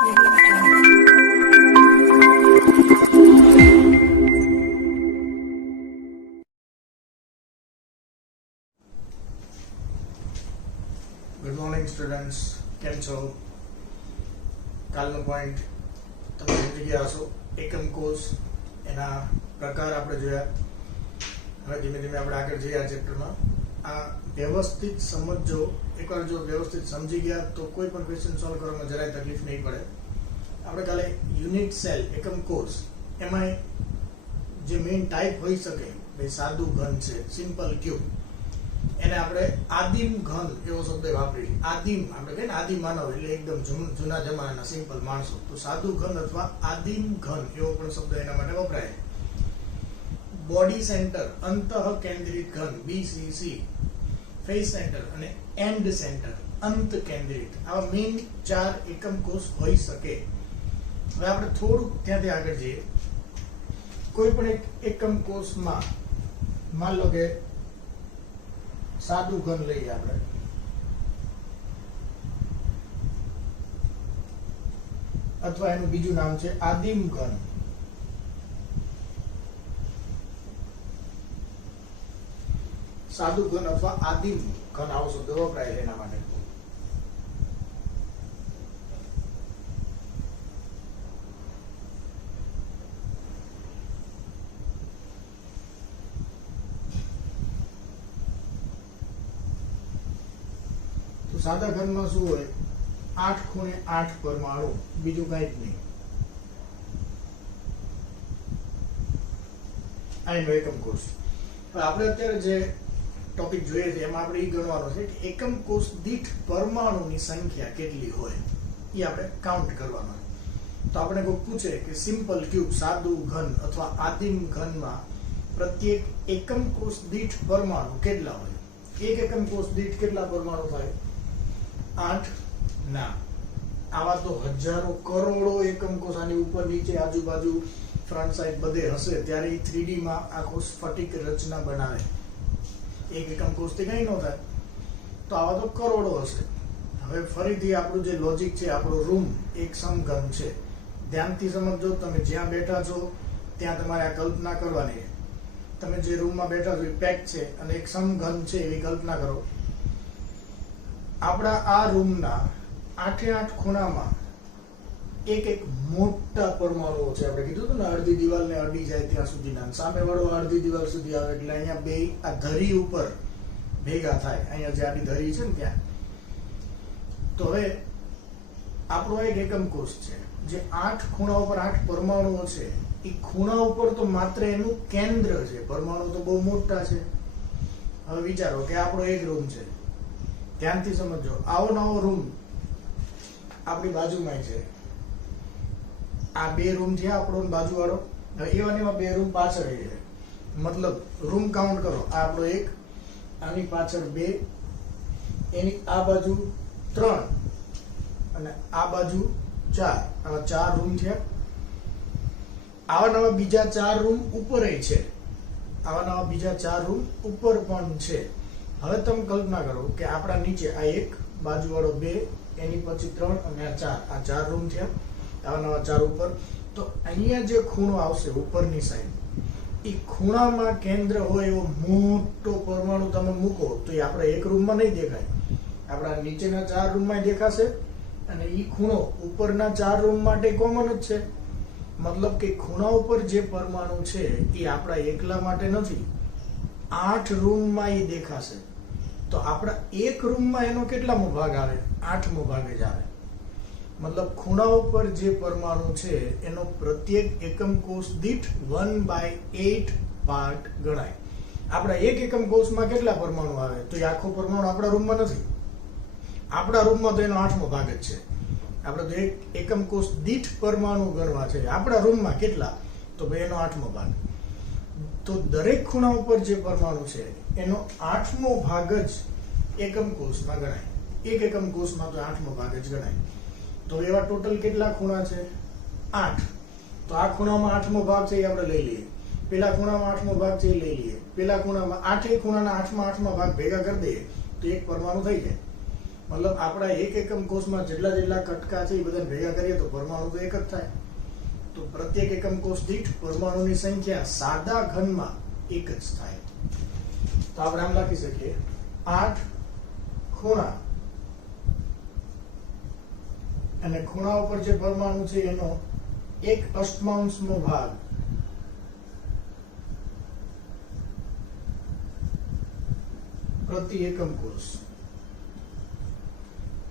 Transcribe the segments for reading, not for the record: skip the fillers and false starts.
Good morning students, કેમ છો? કાલનો પોઈન્ટ તમે સમજી ગયા હશો. એકમ કોષ, એના પ્રકાર આપણે જોયા. હવે ધીમે ધીમે આપણે આગળ જઈએ આ ચેપ્ટરમાં. આ વ્યવસ્થિત સમજો. એકવાર જો વ્યવસ્થિત સમજી ગયા તો કોઈ પણ ક્વેશ્ચન સોલ્વ કરવામાં જરાય તકલીફ નહીં પડે. આપણે કાલે યુનિટ સેલ, એકમ કોષ, એમાં જે મેઇન ટાઈપ હોઈ શકે, ભાઈ સાદું ઘન છે, સિમ્પલ ક્યુબ, એને આપણે આદિમ ઘન એવો શબ્દ વાપરીએ. આદિમ આપણે કહીએ ને, આદિ માનવ એટલે એકદમ જૂના જમાનાના સિમ્પલ માણસો. તો સાદું ઘન અથવા આદિમ ઘન એવો પણ શબ્દ એના માટે વપરાય. બોડી સેન્ટર, અંતઃ કેન્દ્રિત ઘન, BCC, ફેસ સેન્ટર અને એન્ડ સેન્ટર, અંત કેન્દ્રિત. આવા મેઇન 4 એકમ કોષ હોઈ શકે. હવે આપણે થોડુંક ત્યાંથી આગળ જઈએ. કોઈ પણ એક એકમ કોષમાં માન લો કે સાદું ઘન લઈએ આપણે, અથવા એનું બીજું નામ છે આદિમ ઘન. સાદું ઘન અથવા આદિમ ઘન આવો શબ્દ વપરાય છે એના માટે. સાદા ઘનમાં શું હોય? 8 ખૂણે 8 પરમાણુ, બીજું કઈ જ નહીં. આ એનો એકમ કોષ. આપણે અત્યારે જે ટોપિક જોઈએ છે એમાં આપણે એ ગણવાનો છે કે એકમ કોષ દીઠ પરમાણુની સંખ્યા કેટલી હોય, એ આપણે કાઉન્ટ કરવાનો. તો આપણે કોઈ પૂછે કે સિમ્પલ ક્યુબ, સાદું ઘન અથવા આદિમ ઘનમાં પ્રત્યેક એકમ કોષ દીઠ પરમાણુ કેટલા હોય? એક એકમ કોષ દીઠ કેટલા પરમાણુ થાય? 8 ના, આવા તો હજારો કરોડો એકમ કોષ આની ઉપર નીચે આજુબાજુ ફ્રન્ટ સાઈડ બધે હશે, ત્યારે 3D માં આખો સ્ફટિક રચના બનાવે. એક એકમ કોષથી કઈ ન થાય, તો આવા તો કરોડો હશે. હવે ફરીથી આપણું જે લોજિક છે, આપણો રૂમ એક સમઘન છે. ધ્યાનથી સમજો. તમે જ્યાં બેઠા છો ત્યાં તમારે આ કલ્પના કરવાની. તમે જે રૂમમાં બેઠા છો એ પેક છે અને એક સમઘન છે એવી કલ્પના કરો. આપણા આ રૂમના 8 ખૂણામાં એક એક મોટા પરમાણુઓ છે. આપણે કીધું હતું ને, અડધી દિવાલને અડી જાય ત્યાં સુધીના, સામે વાળો અડધી દિવાલ સુધી આવે એટલે અહીંયા બે આ ધરી ઉપર ભેગા થાય. અહીંયા જે આડી ધરી છે ને ત્યાં. તો હવે આપણો એક એકમ કોષ છે જે 8 ખૂણા ઉપર 8 પરમાણુઓ છે. એ ખૂણા ઉપર તો માત્ર એનું કેન્દ્ર છે, પરમાણુ તો બહુ મોટા છે. હવે વિચારો કે આપણો એક રૂમ છે. ધ્યાનથી સમજો. આવો નવો રૂમ આપણી બાજુમાં છે. આ 2 રૂમ થયા આપણો બાજુવાળો. એમાં 2 રૂમ પાછળ છે. મતલબ રૂમ કાઉન્ટ કરો. આ આપણો 1, આની પાછળ 2, એની આ બાજુ 3 અને આ બાજુ 4. આવા 4 રૂમ થયા. આવા નવા બીજા 4 રૂમ ઉપર છે. આવા નવા બીજા 4 રૂમ ઉપર પણ છે. હવે તમે કલ્પના કરો કે આપણા નીચે આ 1, બાજુવાળો 2, એની પછી 3 અને આ 4. આ 4 રૂમ થયા. આવા નવા 4 ઉપર. તો અહીંયા જે ખૂણો આવશે ઉપરની સાઈડ, એ ખૂણામાં કેન્દ્ર હોય એવો મોટો પરમાણુ તમે મૂકો તો એ આપણા એક રૂમમાં નહીં દેખાય, આપણા નીચેના 4 રૂમમાં દેખાશે. અને એ ખૂણો ઉપરના 4 રૂમ માટે કોમન જ છે. મતલબ કે ખૂણા ઉપર જે પરમાણુ છે એ આપણા એકલા માટે નથી, 8 રૂમમાં એ દેખાશે. તો આપણા એક રૂમમાં એનો કેટલામો ભાગ આવે? 8મો ભાગ જ આવે. મતલબ ખૂણા ઉપર જે પરમાણુ છે એનો પ્રત્યેક એકમ કોષ દીઠ 1/8 પાર્ટ ગણાય. આપણા એક એકમ કોષમાં કેટલા પરમાણુ આવે? તો એ આખો પરમાણુ આપણા રૂમમાં નથી. આપણા રૂમમાં તો એનો 8મો ભાગ જ છે. આપણે તો એક એકમ કોષ દીઠ પરમાણુ ગણવા છે. આપણા રૂમમાં કેટલા? તો ભાઈ એનો 8મો ભાગ. તો દરેક ખૂણા ઉપર જે પરમાણુ છે એનો 8મો ભાગ જ એકમ કોષમાં ગણાય. એક એકમ કોષમાં તો 8મો ભાગ જ ગણાય. તો એવા ટોટલ કેટલા ખૂણા છે? 8. તો આ ખૂણામાં 8મો ભાગ છે એ આપણે લઈ લઈએ. પેલા ખૂણામાં 8મો ભાગ છે એ લઈ લઈએ. પેલા ખૂણામાં 8 ખૂણાના 8માં ભાગ ભેગા કરી દઈએ તો એક પરમાણુ થઈ જાય. मतलब આપણા એક એકમ કોષમાં જેટલા જેટલા કટકા છે એ બધાને ભેગા કરીએ તો પરમાણુ તો એક જ થાય. તો પ્રત્યેક એકમ કોષ દીઠ પરમાણુની સંખ્યા સાદા ઘનમાં એક જ થાય. તો આપણે આમ લખી શકીએ 8 ખૂણા અને ખૂણા ઉપર જે પરમાણુ છે એનો 1/8નો ભાગ પ્રતિ એકમ કોષ.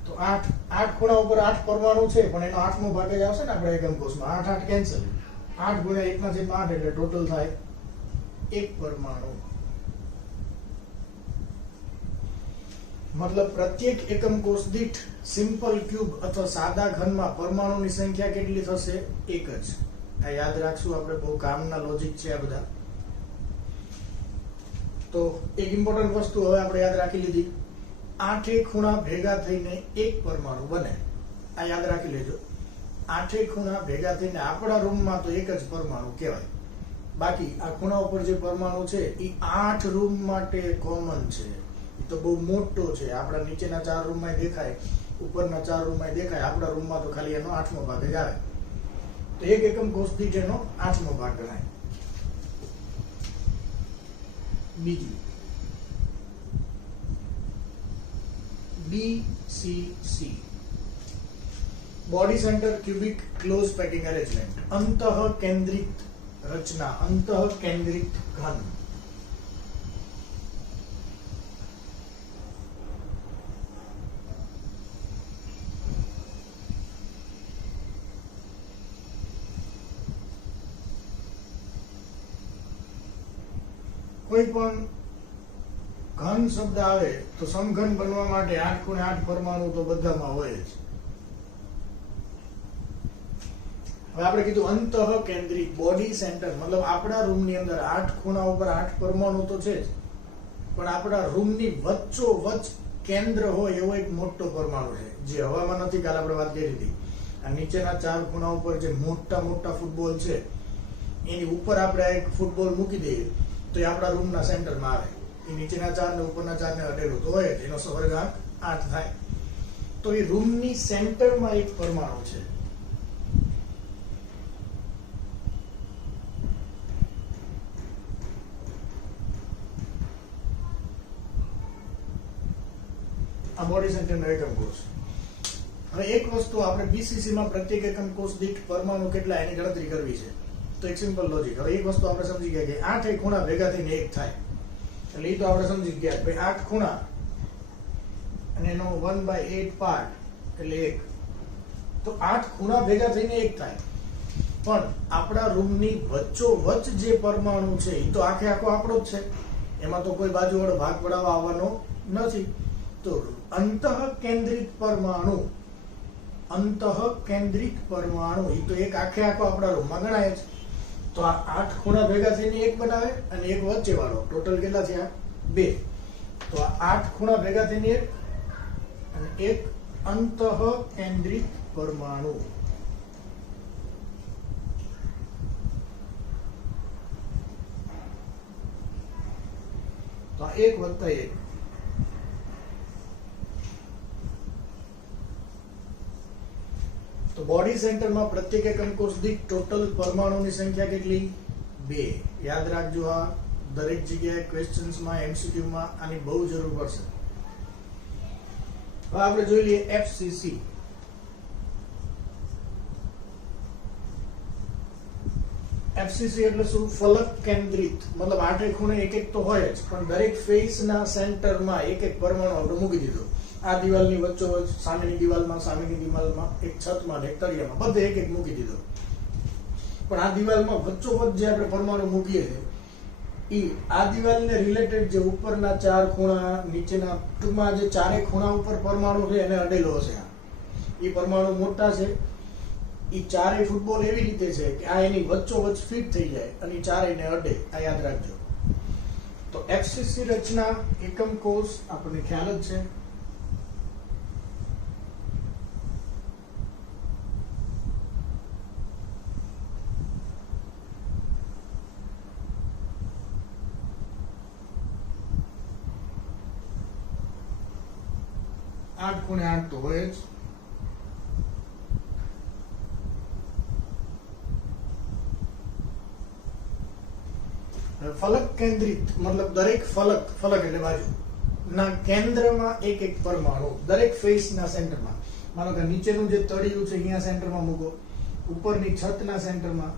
તો 8 ખૂણા ઉપર 8 પરમાણુ છે પણ એનો 8મો ભાગ જ આવશે ને આપણા એકમ કોષમાં. 8 8 કેન્સલ. 8 ગુણ્યા 1/8 એટલે ટોટલ થાય 1 પરમાણુ. मतलब प्रत्येक एकम कोष दीठ सिंपल क्यूब अथवा सादा घનમાં પરમાણુની સંખ્યા કેટલી થશે? એક જ. આ યાદ રાખશું આપણે, બહુ કામના લોજિક છે આ બધા. તો એક ઇમ્પોર્ટન્ટ વસ્તુ હવે આપણે યાદ રાખી લીધી, 8 ખૂણા ભેગા થઈને એક પરમાણુ બને. આ યાદ રાખી લેજો. 8 ખૂણા ભેગા થઈને આપણા રૂમમાં તો એક જ પરમાણુ કહેવાય. બાકી આ ખૂણા ઉપર જે પરમાણુ છે એ 8 રૂમ માટે કોમન છે. તો બહુ મોટો છે. આપણા નીચેના 4 રૂમમાં દેખાય, ઉપરના 4 રૂમમાં દેખાય. આપણા રૂમમાં તો ખાલી એનો 8મો ભાગ જ આવે. તો એક એકમ કોષ દીઠ એનો 8મો ભાગ ગણાય. બીજું BCC, body centre cubic close packing arrangement. અંતઃ કેન્દ્રિત રચના, અંતઃ કેન્દ્રિત ઘન. કોઈ પણ ઘન શબ્દ આવે તો સમઘન બનવા માટે 8 ખૂણે 8 પરમાણુ તો બધામાં હોય જ. હવે આપણે કીધું અંતઃ કેન્દ્રિત, બોડી સેન્ટર મતલબ આપણા રૂમની અંદર 8 ખૂણા ઉપર 8 પરમાણુ તો છે જ, પણ આપણા રૂમની વચ્ચોવચ્ચ કેન્દ્ર હોય એવો એક મોટો પરમાણુ છે જે હવામાં નથી. કાલે આપણે વાત કરી હતી. આ નીચેના 4 ખૂણા ઉપર જે મોટા મોટા ફૂટબોલ છે એની ઉપર આપણે એક ફૂટબોલ મૂકી દઈએ તો એ આપણા રૂમના સેન્ટરમાં આવે. એ નીચેના 4 ને ઉપરના 4 ને અડેલું તો હોય, એનો સવર્ગાંક 8 થાય. તો એ રૂમની સેન્ટરમાં એક પરમાણુ છે. આ બોડી સેન્ટરનો એકમ કોષ. હવે એક વસ્તુ આપણે બીસીસી માં પ્રત્યેક એકમ કોષ દીઠ પરમાણુ કેટલા એની ગણતરી કરવી છે. તો એક સિમ્પલ લોજિક. હવે એક વસ્તુ આપણે સમજી ગયા કે 8 ખૂણા ભેગા થઈને એક થાય. એટલે એ તો આપણે સમજી ગયા ભાઈ 8 ખૂણા અને એનો 1/8 પાર્ટ એટલે 1. તો 8 ખૂણા ભેગા થઈને એક થાય. પણ આપણા રૂમની વચ્ચોવચ્ચ જે પરમાણુ છે એ તો આખે આખો આપણો જ છે. એમાં તો કોઈ બાજુવાળો ભાગ પડાવવા આવવાનો નથી. તો અંતઃ કેન્દ્રિત પરમાણુ, અંતઃ કેન્દ્રિત પરમાણુ એ તો એક આખે આખો આપણા રૂમમાં ગણાય છે. તો આ 8 ખૂણા ભેગા થઈને એક બનાવે અને એક વચ્ચે વાળો. ટોટલ કેટલા થયા? 2. તો આ 8 ખૂણા ભેગા થઈને એક અને એક અંતઃ કેન્દ્રિત પરમાણુ. તો આ 1 વત્તા 1. તો બોડી સેન્ટરમાં પ્રત્યેક એકમ કોષ દીઠ ટોટલ પરમાણુની સંખ્યા કેટલી? 2. યાદ રાખજો, આ દરેક જગ્યાએ ક્વેશ્ચન્સમાં એમસીક્યુમાં આની બહુ જરૂર પડશે. હવે આપણે જોઈ લઈએ એફસીસી. એફસીસી એટલે શું? ફલક કેન્દ્રિત. મતલબ 8 ખૂણે એક એક તો હોય જ, પણ દરેક ફેસના સેન્ટરમાં એક એક પરમાણુ આપણે મૂકી દીધો. આ દિવાલની વચ્ચોવચ્ચ, સામેની દિવાલમાં, એક છતમાં, એક તળિયામાં, બધે એક એક મૂકી દીધો. પણ આ દિવાલમાં વચ્ચોવચ્ચ જે આપણે પરમાણુ મૂકીએ છીએ એ આ દિવાલને રિલેટેડ જે ઉપરના 4 ખૂણા, નીચેના ટૂંકમાં જે 4 ખૂણા ઉપર પરમાણુ છે એને અડેલો હશે. એ પરમાણુ મોટા છે. એ 4 ફૂટબોલ એવી રીતે છે કે આ એની વચ્ચોવચ્ચ ફિટ થઈ જાય અને 4 ને અડે. આ યાદ રાખજો. તો એફસીસી રચના, એકમ કોષ આપણને ખ્યાલ જ છે. 8 ખૂણે 8 તો હોય જ. ફલક કેન્દ્રિત મતલબ દરેક ફલક એટલે બાજુ ના કેન્દ્રમાં એક એક પરમાણુ દરેક ફેસ ના સેન્ટરમાં. માનો કે નીચેનું જે તળિયું છે અહીંયા સેન્ટરમાં મૂકો, ઉપરની છતના સેન્ટરમાં,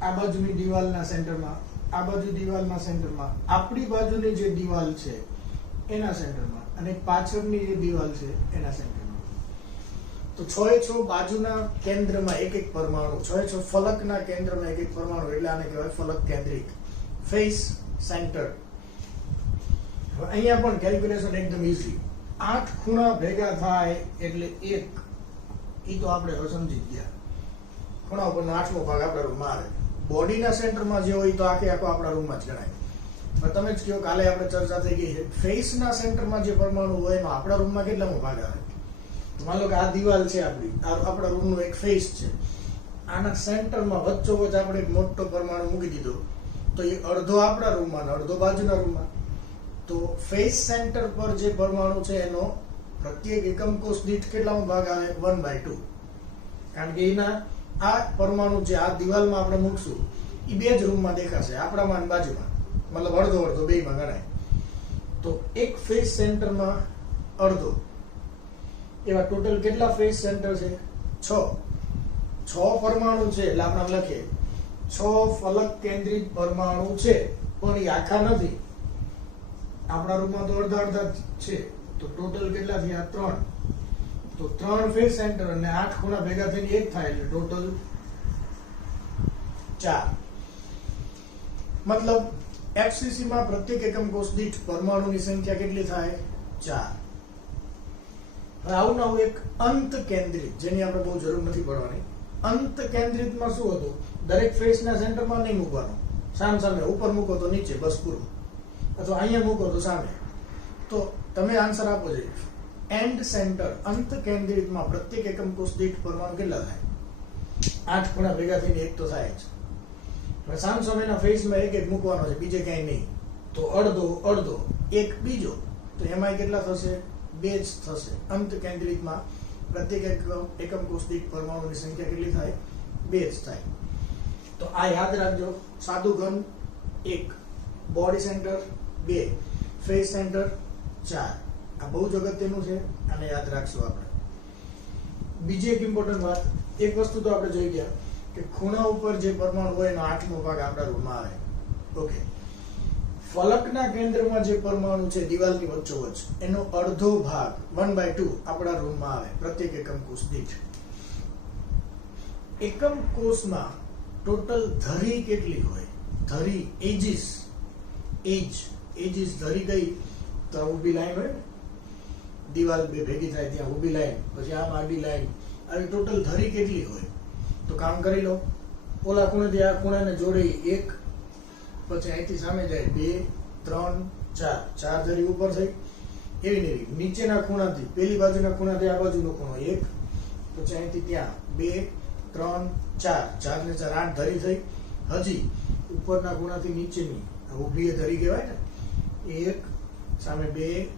આ બાજુની દિવાલના સેન્ટરમાં, આ બાજુ દિવાલના સેન્ટરમાં, આપણી બાજુની જે દિવાલ છે એના સેન્ટરમાં, અને પાછળની જે દિવાલ છે એના સેન્ટરમાં. તો 6 બાજુના કેન્દ્રમાં એક એક પરમાણુ, 6 ફલકના કેન્દ્રમાં એક એક પરમાણુ, એટલે આને કહેવાય ફલક કેન્દ્રિત, ફેસ સેન્ટર. હવે અહીંયા પણ કેલ્ક્યુલેશન એકદમ ઈઝી. 8 ખૂણા ભેગા થાય એટલે 1, ઈ તો આપણે હવે સમજી ગયા. ખૂણા ઉપરનો 8મો ભાગ આપણા રૂમમાં આવે. બોડીના સેન્ટરમાં જે હોય તો આખો આપણા રૂમમાં જ ગણાય. પણ તમે જ કહો, કાલે આપણે ચર્ચા થઈ ગઈ છે, ફેસના સેન્ટરમાં જે પરમાણુ હોય એનો આપણા રૂમમાં કેટલામો ભાગ આવે? માનો કે આ દિવાલ છે આપણી, આપણા રૂમનો એક ફેસ છે, આના સેન્ટરમાં વચ્ચોવચ્ચ આપણે એક મોટો પરમાણુ મૂકી દીધો, તો એ અડધો આપણા રૂમમાં અને અડધો બાજુના રૂમમાં. તો ફેસ સેન્ટર પર જે પરમાણુ છે એનો પ્રત્યેક એકમ કોષ દીઠ કેટલામો ભાગ આવે? 1/2. કારણ કે એના આ પરમાણુ જે આ દિવાલમાં આપણે મૂકશું એ બે જ રૂમમાં દેખાશે, આપણામાં અને બાજુમાં, મતલબ અડધો અડધો બેયમાં ગણાય. તો એક ફેસ સેન્ટરમાં અડધો, એવા ટોટલ કેટલા ફેસ સેન્ટર છે? 6 પરમાણુ છે, એટલે આપણે લખીએ 6 ફલક કેન્દ્રિત પરમાણુ છે, પણ એ આખા નથી. આપણા રૂમમાં તો અડધા અડધા છે, તો ટોટલ કેટલા થયા? 3. તો 3 ફેસ સેન્ટર અને 8 ખૂણા ભેગા થઈને 1 થાય, એટલે ટોટલ 4. મતલબ એફસીસી માં પ્રત્યેક એકમ કોષ દીઠ પરમાણુની સંખ્યા કેટલી થાય? 4. હવે આવું નવું એક અંત કેન્દ્રિત, જેની આપણે બહુ જરૂર નથી પડવાની. અંત કેન્દ્રિતમાં શું હતું? દરેક ફેસના સેન્ટરમાં નહીં મૂકવાનું, સામે ઉપર મૂકો તો નીચે, બસ પૂરું. અથવા અહીંયા મૂકો તો સામે. તો તમે આન્સર આપો છો. એન્ડ સેન્ટર, અંત કેન્દ્રિતમાં પ્રત્યેક એકમ કોષ દીઠ પરમાણુ કેટલા થાય? 8 ખૂણા ભેગા થઈને 1 તો થાય જ. હવે સામેના ફેસમાં એક મૂકવાનો છે, બીજે ક્યાંય નહીં. તો અડધો, એક બીજો, તો એમાં કેટલા થશે? 2 જ થશે. અંત કેન્દ્રિતમાં પ્રત્યેક એકમ કોષ દીઠ પરમાણુની સંખ્યા કેટલી થાય? 2 જ થાય. તો આ યાદ રાખજો. સાદું ઘન 1, બોડી સેન્ટર 2, ફેસ સેન્ટર 4. આ બહુ જ અગત્યનું છે, આને યાદ રાખશું આપણે. બીજી એક ઇમ્પોર્ટન્ટ વાત, એક વસ્તુ તો આપણે જોઈ ગયા કે ખૂણા ઉપર જે પરમાણુ હોય એનો 8મો ભાગ આપણા રૂમમાં આવે. ઓકે. ફલકના કેન્દ્રમાં જે પરમાણુ છે દિવાલની વચ્ચોવચ્ચ, એનો અડધો ભાગ 1/2 આપણા રૂમમાં આવે પ્રત્યેક એકમ કોષ દીઠ. એકમ કોષમાં ટોટલ ધરી કેટલી હોય? ધરી, એજીસ ધરી ગઈ તો ઊભી લાઈન હોય, દિવાલ બે ભેગી થાય ત્યાં ઊભી લાઈન, પછી આમ આડી લાઈન, આવી ટોટલ ધરી કેટલી હોય? તો કામ કરી લો. ઓલા ખૂણેથી આ ખૂણાને જોડી 1, પછી અહીંથી સામે જાય 2, 3, 4, 4 ધરી ઉપર થઈ. એવી ને એવી નીચેના ખૂણાથી, પેલી બાજુના ખૂણાથી આ બાજુનો ખૂણો 1, પછી અહીંથી ત્યાં 2, 3, 4, 4 ને 4 8 ધરી થઈ. હજી ઉપરના ખૂણાથી નીચેની ઊભી ધરી કહેવાય ને, 1, સામે 2,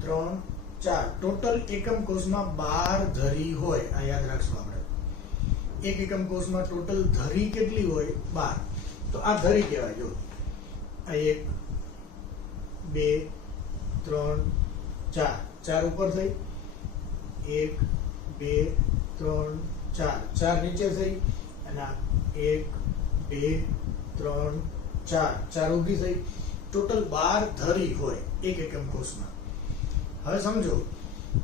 3, 4, ટોટલ એકમ કોષમાં 12 ધરી હોય. આ યાદ રાખશું આપણે. એક એકમ કોષમાં ટોટલ ધરી કેટલી હોય? 12. તો આ ધરી કહેવાય. જો આ 1, 2, 3, 4, 4 ઉપર થઈ, 1, 2, 3, 4, 4 નીચે થઈ, અને 1, 2, 3, 4, 4 ઊભી થઈ. ટોટલ 12 ધરી હોય એક એકમ કોષમાં. હવે સમજો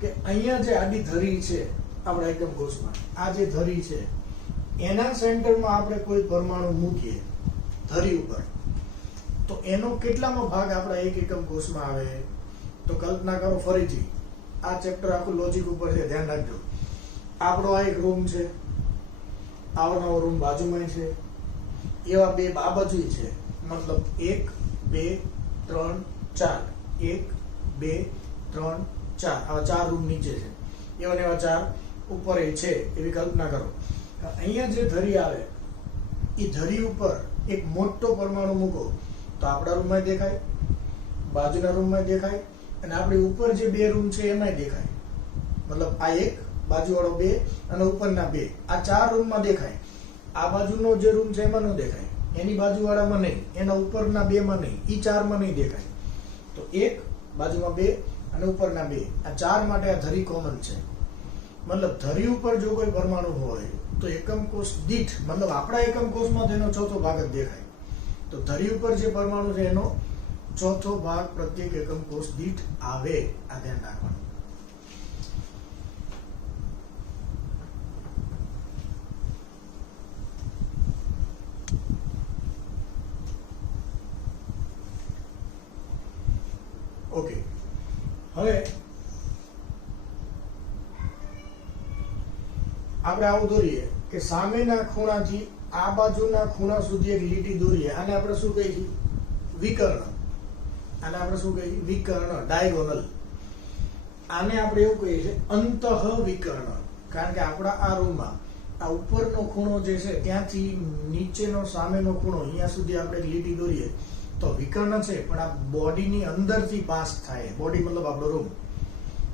કે અહીંયા જે આડી ધરી છે આપણા એકમ કોષમાં, આ જે ધરી છે એના સેન્ટરમાં આપણે કોઈ પરમાણુ મૂકીએ ધરી ઉપર, તો એનો કેટલામો ભાગ આપણા એક એકમ કોષમાં આવે? તો કલ્પના કરો ફરીથી, આ ચેપ્ટર આખું લોજિક ઉપર છે, ધ્યાન રાખજો. આપણો આ એક રૂમ છે, આવનો રૂમ બાજુમાં છે, એવા બે આ બાજુ છે, મતલબ 1, 2, 3, 4, 1, 2, 3, 4, આવા 4 રૂમ નીચે છે, એવા ને એવા 4 ઉપર છે, એવી કલ્પના કરો. અહીંયા જે ધરી આવે એ ધરી ઉપર એક મોટો પરમાણુ મૂકો તો આપણા રૂમમાં દેખાય, બાજુના રૂમમાં દેખાય, અને આપણી ઉપર જે 2 રૂમ છે એમાંય દેખાય. મતલબ આ એક બાજુવાળો 2 અને ઉપરના 2 આ 4 રૂમમાં દેખાય. આ બાજુનો જે રૂમ છે એમાં ન દેખાય, એની બાજુવાળામાં નહીં, એના ઉપરના 2 માં નહીં, ઈ 4 માં નહીં દેખાય. તો 1 બાજુમાં 2 અને ઉપરના 2 આ 4 માટે આ ધરી કોમન છે. મતલબ ધરી ઉપર જો કોઈ પરમાણુ હોય તો એકમ કોષ દીઠ, મતલબ આપણા એકમ કોષમાં તેનો ચોથો ભાગ જ દેખાય. તો ધરી ઉપર જે પરમાણુ છે એનો ચોથો ભાગ પ્રત્યેક એકમ કોષ દીઠ આવે. આ ધ્યાન રાખવાનું. ઓકે, હવે આપણે આવું દોરીએ કે સામેના ખૂણાથી આ બાજુના ખૂણા સુધી એક લીટી દોરીએ. આને આપણે શું કહીએ છીએ? વિકર્ણ. આને આપણે શું કહીએ? વિકર્ણ, ડાયગોનલ. આને આપણે એવું કહીએ છીએ અંતઃ વિકર્ણ. કારણ કે આપણા આ રૂમમાં આ ઉપરનો ખૂણો જે છે ત્યાંથી નીચેનો સામેનો ખૂણો અહીંયા સુધી આપણે એક લીટી દોરીએ તો વિકર્ણ છે, પણ આ બોડીની અંદરથી પાસ થાય. બોડી મતલબ આપણો રૂમ,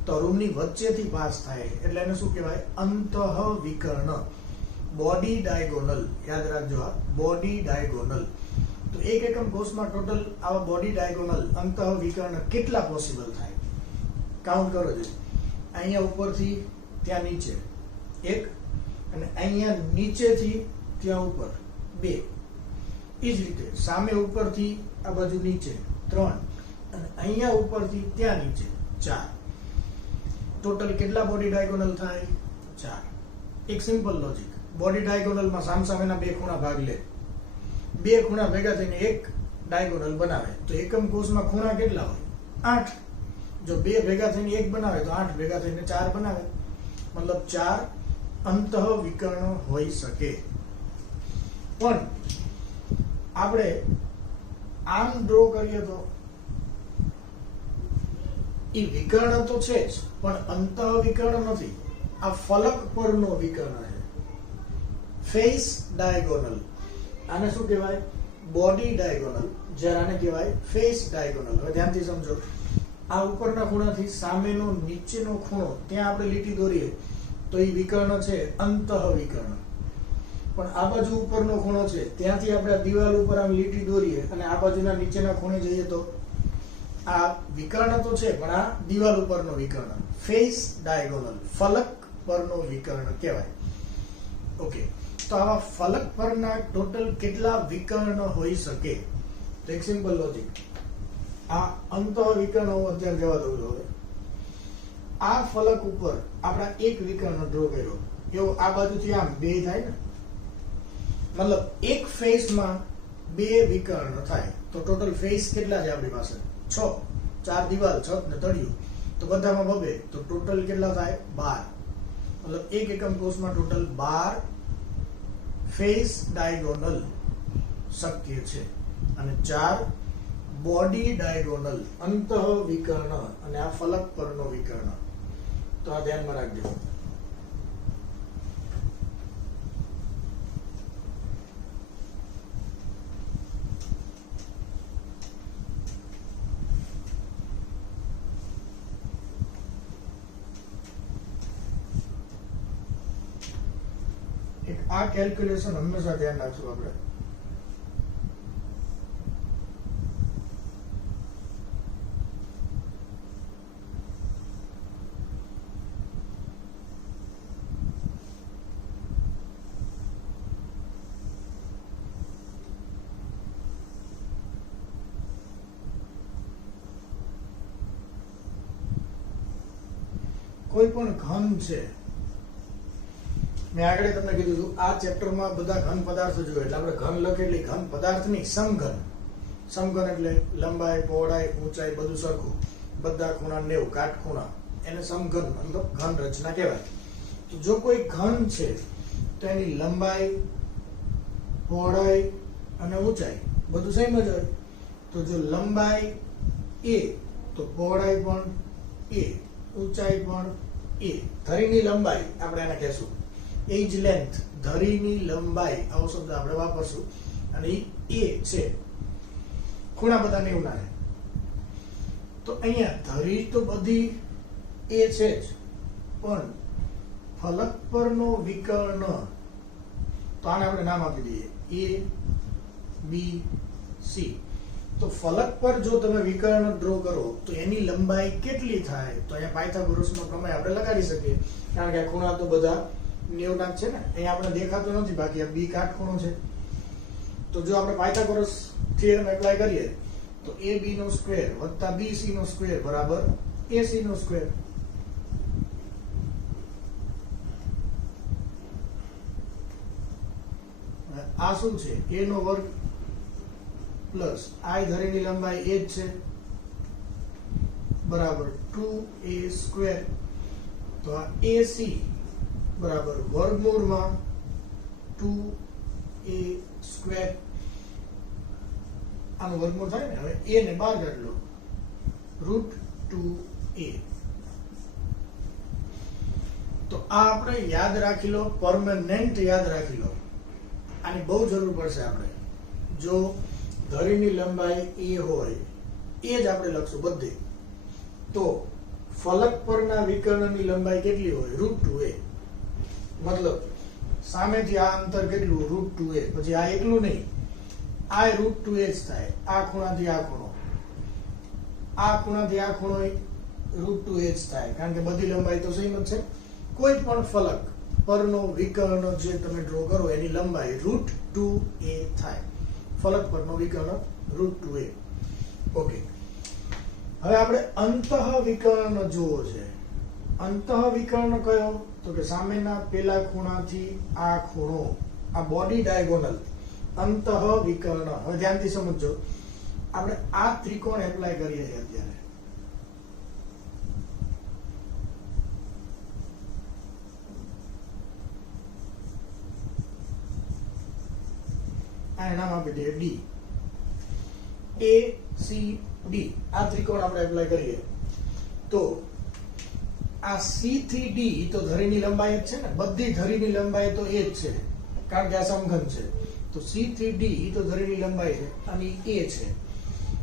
તો રૂમની વચ્ચેથી પાસ થાય એટલે એને શું કહેવાય? અંતઃ વિકર્ણ, બોડી ડાયગોનલ. યાદ રાખજો, આ બોડી ડાયગોનલ. તો એક એકમ કોષમાં ટોટલ આવા બોડી ડાયગોનલ અંતઃ વિકર્ણ કેટલા પોસિબલ થાય? કાઉન્ટ કરો છો. અહીંયા ઉપરથી ત્યાં નીચે 1 અને અહીંયા નીચેથી ત્યાં ઉપર 2. એ જ રીતે સામે ઉપરથી આ બાજુ નીચે 3 અને અહીંયા ઉપરથી ત્યાં નીચે 4. ટોટલ કેટલા બોડી ડાયગોનલ થાય? 4. એક સિમ્પલ લોજિક. બોડી ડાયગોનલમાં સામસામેના 2 ખૂણા ભાગ લે, 2 ખૂણા ભેગા થઈને એક ડાયગોનલ બનાવે. તો એકમ કોષમાં ખૂણા કેટલા હોય? 8. જો 2 ભેગા થઈને 1 બનાવે તો 8 ભેગા થઈને 4 બનાવે. મતલબ 4 અંતઃ વિકર્ણ હોઈ શકે. પણ આપણે આમ ડ્રો કરીએ તો એ વિકર્ણ તો છે જ, પણ અંતઃ વિકર્ણ નથી. આ ફલક પરનો વિકર્ણ છે, ફેસ ડાયગોનલ. આને શું કહેવાય? Body diagonal. જ્યારે આને કહેવાય ફેસ ડાયગોનલ. હવે ધ્યાનથી સમજો. આ ઉપરના ખૂણાથી સામેનો નીચેનો ખૂણો ત્યાં આપણે લીટી દોરીએ તો એ વિકર્ણ છે, અંતઃ વિકર્ણ. પણ આ બાજુ ઉપરનો ખૂણો છે ત્યાંથી આપણે દિવાલ ઉપર આમ લીટી દોરીએ અને આ બાજુના નીચેના ખૂણે જઈએ તો આ વિકર્ણ તો છે, પણ આ દિવાલ ઉપરનો વિકર્ણ, ફેસ ડાયગોનલ, ફલક પરનો વિકર્ણ કહેવાય. ઓકે, તો આવા ફલક પરના ટોટલ કેટલા વિકર્ણ હોઈ શકે? તો એક સિમ્પલ લોજિક. આ અંતઃ વિકર્ણ હું અત્યારે જવા દઉં છું. હવે આ ફલક ઉપર આપણે એક વિકર્ણ ડ્રો કર્યો, એવો આ બાજુથી આમ 2 થાય ને, મતલબ એક ફેસમાં 2 વિકર્ણ થાય. તો ટોટલ ફેસ કેટલા છે આપણી પાસે? 6. 4 દિવાલ, છત ને તળિયું, તો બધામાં 2. તો ટોટલ કેટલા થાય? 12. મતલબ એક એકમ કોષમાં ટોટલ 12 ફેસ ડાયગોનલ શક્ય છે અને 4 બોડી ડાયગોનલ અંતઃ વિકર્ણ અને આ ફલક પરનો વિકર્ણ. તો આ ધ્યાનમાં રાખજો. આ કેલ્ક્યુલેશન હંમેશા ધ્યાન રાખશું આપણે. કોઈ પણ ઘન છે, મેં આગળ તમને કીધું હતું આ ચેપ્ટરમાં બધા ઘન પદાર્થો જોઈએ એટલે આપણે ઘન લખે એટલે ઘન પદાર્થ નહીં, સમઘન. સમઘન એટલે લંબાઈ, પહોળાઈ, ઊંચાઈ બધું સરખું, બધા ખૂણા 90, કાટખૂણા, એને સમઘન મતલબ ઘન રચના કહેવાય. તો જો કોઈ ઘન છે તો એની લંબાઈ, પહોળાઈ અને ઊંચાઈ બધું સેમ જ હોય. તો જો લંબાઈ a તો પહોળાઈ પણ a, ઊંચાઈ પણ a. ધરીની લંબાઈ આપણે એને કહેશું એજ લેન્થ, ધરીની લંબાઈ આવો શબ્દ આપણે વાપરશું. અને એ છે, ખૂણા બધા 90 ના છે. તો અહીંયા ધરી તો બધી એ છે જ, પણ ફલક પરનો વિકર્ણ, તો આને આપણે નામ આપી દઈએ એ બી સી. તો ફલક પર જો તમે વિકર્ણ ડ્રો કરો તો એની લંબાઈ કેટલી થાય? તો અહીંયા પાયથાગોરસનો પ્રમેય આપણે લગાડી શકીએ, કારણ કે આ ખૂણા તો બધા 90 છે ને. અહીંયા આપણે દેખાતો નથી, બાકી આ બી કાટખૂણો છે. તો જો આપણે પાયથાગોરસ થિયરમ એપ્લાય કરીએ તો એ બી નો સ્ક્વેર વત્તા બી સી નો સ્ક્વેર બરાબર એ સી નો સ્ક્વેર. આ શું છે? a નો વર્ગ પ્લસ i ધરીની લંબાઈ એ જ છે બરાબર 2a સ્ક્વેર. તો આ ac બરાબર વર્ગમૂળમાં 2a સ્ક્વેર. આનું વર્ગમૂળ થાય ને. હવે a ને બહાર કાઢ લો, √2a. તો આ આપણે યાદ રાખી લો, પરમેનન્ટ યાદ રાખી લો. આની બહુ જરૂર પડશે આપણે. જો ધરીની લંબાઈ a હોય એ જ આપણે લખશું બધે, તો ફલક પરના વિકર્ણની લંબાઈ કેટલી હોય? √2a. મતલબ સામેથી આ અંતર કેટલું? √2a. પછી આ એકલું નહીં, આ √2a જ થાય. આ ખૂણાથી આ ખૂણો, આ ખૂણાથી આ ખૂણો √2a જ થાય, કારણ કે બધી લંબાઈ તો સેમ જ છે. કોઈ પણ ફલક પરનો વિકર્ણ જે તમે ડ્રો કરો એની લંબાઈ √2a થાય. ફલક પરનો વિકર્ણ √2a. ઓકે, હવે આપણે અંતઃ વિકર્ણ જોવો છે. અંતઃ વિકર્ણ કયો? તો કે સામેના પેલા ખૂણાથી આ ખૂણો, આ બોડી ડાયગોનલ અંતઃ વિકર્ણ. હવે ધ્યાનથી સમજજો, આપણે આ ત્રિકોણ એપ્લાય કરીએ છીએ અત્યારે. આ નામ આપી દઈએ ડી. એ સી ડી આ ત્રિકોણ આપણે એપ્લાય કરીએ તો આ સી થી ડી તો ધરીની લંબાઈ જ છે ને. બધી ધરીની લંબાઈ તો એ જ છે, કારણ કે આ સમઘન છે. તો સી થી ડી તો ધરીની લંબાઈ છે અને એ છે.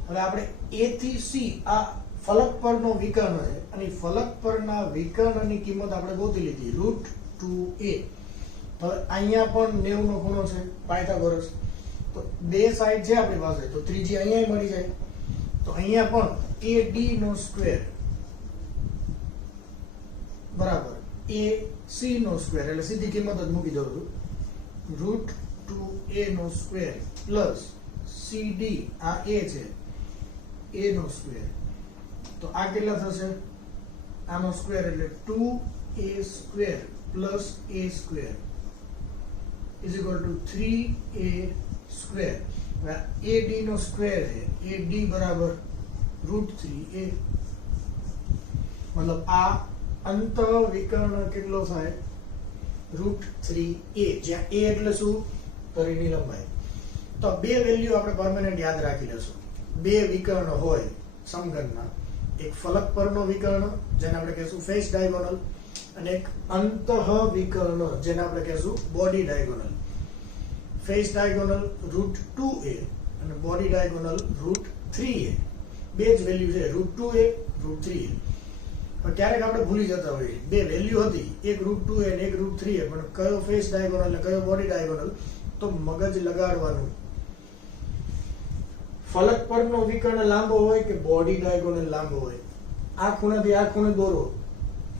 હવે આપણે એ થી સી આ ફલક પરનો વિકર્ણ છે, અને ફલક પરના વિકર્ણની કિંમત આપણે ગોતી લીધી √2a. હવે અહીંયા પણ 90 નો ખૂણો છે, પાયથાગોરસ. તો બે સાઈડ છે આપણી પાસે, તો ત્રીજી અહીંયા મળી જાય. તો અહીંયા પણ AD નો સ્ક્વેર બરાબર AC નો સ્ક્વેર, એટલે સીધી કિંમત જ મૂકી દઉં છું. √2a નો સ્ક્વેર પ્લસ CD, આ a છે, a નો સ્ક્વેર. તો આ કેટલા થશે? આનો સ્ક્વેર એટલે 2a square plus a square is equal to 3a square. AD નો સ્ક્વેર છે, AD બરાબર √3a. મતલબ આ અંતઃ વિકર્ણ કેટલો થાય? √3a. જ્યાં a એટલે શું? ધરીની લંબાઈ. તો બે વેલ્યુ આપણે પરમેનન્ટ યાદ રાખી લેશું. બે વિકર્ણ હોય સમઘનના, એક ફલક પરનો વિકર્ણ જેને આપણે કહેશું ફેસ ડાયગોનલ, અને એક અંતઃ વિકર્ણ જેને આપણે કહેશું body diagonal. Face diagonal √2a અને બોડી ડાયગોનલ √3a. બે જ વેલ્યુ છે, √2a √3a. પણ ક્યારેક આપણે ભૂલી જતા હોઈએ, બે વેલ્યુ હતી, એક √2a અને એક √3a, પણ કયો ફેસ ડાયગોનલ અને કયો બોડી ડાયગોનલ? તો મગજ લગાડવાનું. ફલક પરનો વિકર્ણ લાંબો હોય કે બોડી ડાયગોનલ લાંબો હોય? આ ખૂણાથી આ ખૂણે દોરો,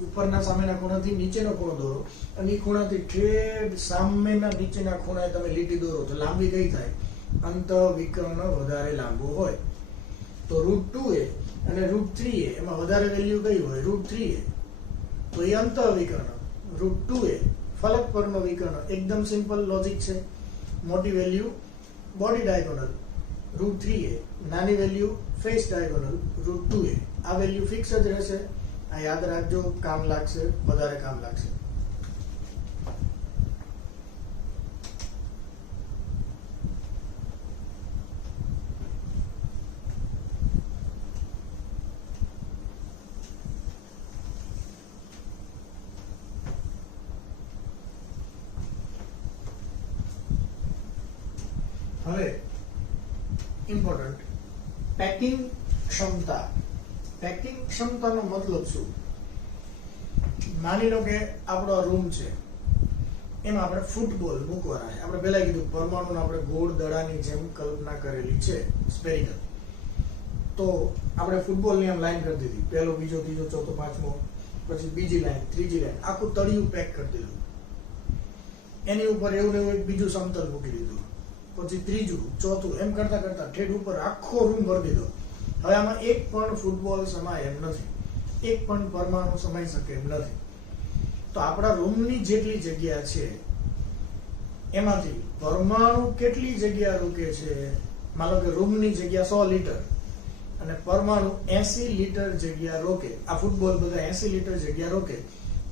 ઉપરના સામેના ખૂણાથી નીચેનો ખૂણો દોરો, અને એ ખૂણાથી ઠેઠ સામેના નીચેના ખૂણાએ તમે લીટી દોરો, તો લાંબી કઈ થાય? અંતઃ વિકર્ણ વધારે લાંબો હોય. તો √2a અને √3a એમાં વધારે વેલ્યુ કઈ હોય? √3a. તો એ અંતઃ વિકર્ણ. √2a ફલક પરનો વિકર્ણ. એકદમ સિમ્પલ લોજિક છે. મોટી વેલ્યુ બોડી ડાયગોનલ √3a, નાની વેલ્યુ ફેસ ડાયગોનલ √2a. આ વેલ્યુ ફિક્સ જ રહેશે. આ યાદ રાખજો, કામ લાગશે, વધારે કામ લાગશે. હવે ઇમ્પોર્ટન્ટ પેકિંગ ક્ષમતા. પેકિંગ ક્ષમતાનો મતલબ શું? માની લો કે આપણો રૂમ છે, એમાં આપણે ફૂટબોલ મૂકવાના છે. આપણે પહેલા કીધું પરમાણુને આપણે ગોળ દડાની જેમ કલ્પના કરેલી છે, સ્ફેરિકલ. તો આપણે ફૂટબોલની આમ લાઈન કરી દીધી, પહેલો, બીજો, ત્રીજો, ચોથો, પાંચમો, પછી બીજી લાઈન, ત્રીજી લાઈન, આખું તળિયું પેક કરી દીધું. એની ઉપર એવું ને એવું એક બીજું સમતલ મૂકી દીધું, પછી ત્રીજું, ચોથું, એમ કરતા કરતા ઠેઠ ઉપર આખો રૂમ ભરી દીધો. હવે આમાં એક પણ ફૂટબોલ સમાય એમ નથી, એક પણ પરમાણુ સમાઈ શકે એમ નથી. તો આપણા રૂમની જેટલી જગ્યા છે એમાંથી પરમાણુ કેટલી જગ્યા રોકે છે? માનો કે રૂમની જગ્યા 100 લીટર અને પરમાણુ 80 લીટર જગ્યા રોકે. આ ફૂટબોલ બધા 80 લીટર જગ્યા રોકે.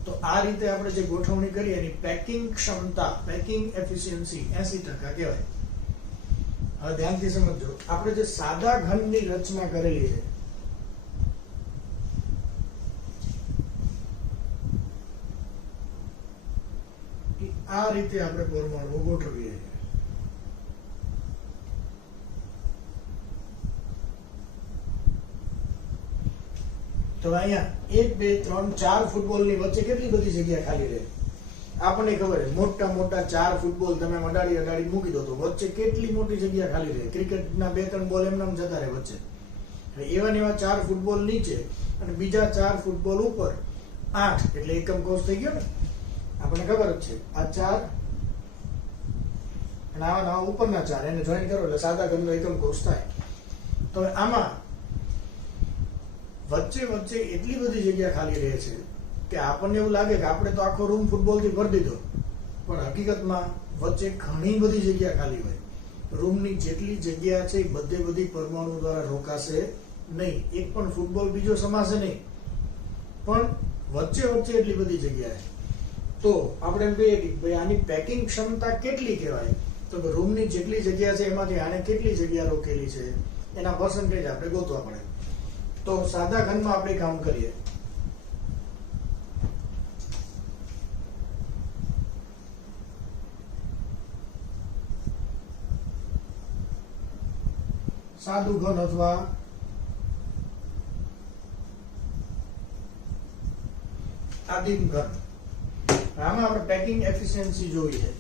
તો આ રીતે આપણે જે ગોઠવણી કરી એની પેકિંગ ક્ષમતા, પેકિંગ એફિશિયન્સી 80% કહેવાય. હવે ધ્યાનથી સમજજો, આપણે જે સાદા ઘનની રચના કરેલી છે, આ રીતે આપણે પરમાણુ ગોઠવીએ. તો અહીંયા 1 2 3 4 ફૂટબોલની વચ્ચે કેટલી બધી જગ્યા ખાલી રહે આપણને ખબર છે. મોટા મોટા 4 ફૂટબોલ તમે અડાડી મૂકી દો તો વચ્ચે કેટલી મોટી જગ્યા ખાલી રહે. ક્રિકેટના 2-3 બોલ એમનામ જતા રહે વચ્ચે. એવા ને એવા 4 ફૂટબોલ નીચે અને બીજા 4 ફૂટબોલ ઉપર, 8 એટલે એકમ કોષ થઈ ગયો ને. આપણને ખબર જ છે આ 4 અને આવા ઉપરના 4 એને જોઈન કરો એટલે સાદા ઘનનો એકમ કોષ થાય. તો આમાં વચ્ચે વચ્ચે એટલી બધી જગ્યા ખાલી રહે છે કે આપણને એવું લાગે કે આપણે તો આખો રૂમ ફૂટબોલથી ભરી દીધો, પણ હકીકતમાં વચ્ચે ઘણી બધી જગ્યા ખાલી હોય. રૂમની જેટલી જગ્યા છે એ બધી પરમાણુ દ્વારા રોકાશે નહીં. એક પણ ફૂટબોલ બીજો સમાશે નહીં, પણ વચ્ચે વચ્ચે એટલી બધી જગ્યા. તો આપણે એમ કહીએ કે ભાઈ આની પેકિંગ ક્ષમતા કેટલી કહેવાય? તો કે રૂમની જેટલી જગ્યા છે એમાંથી આને કેટલી જગ્યા રોકેલી છે એના પર્સન્ટેજ આપણે ગોતવા પડે. તો સાદા ઘનમાં આપણે કાઉન્ટ કરીએ. સાદું ઘન અથવા આદિમ ઘન, આમાં આપણે પેકિંગ એફિશિયન્સી જોઈ છે.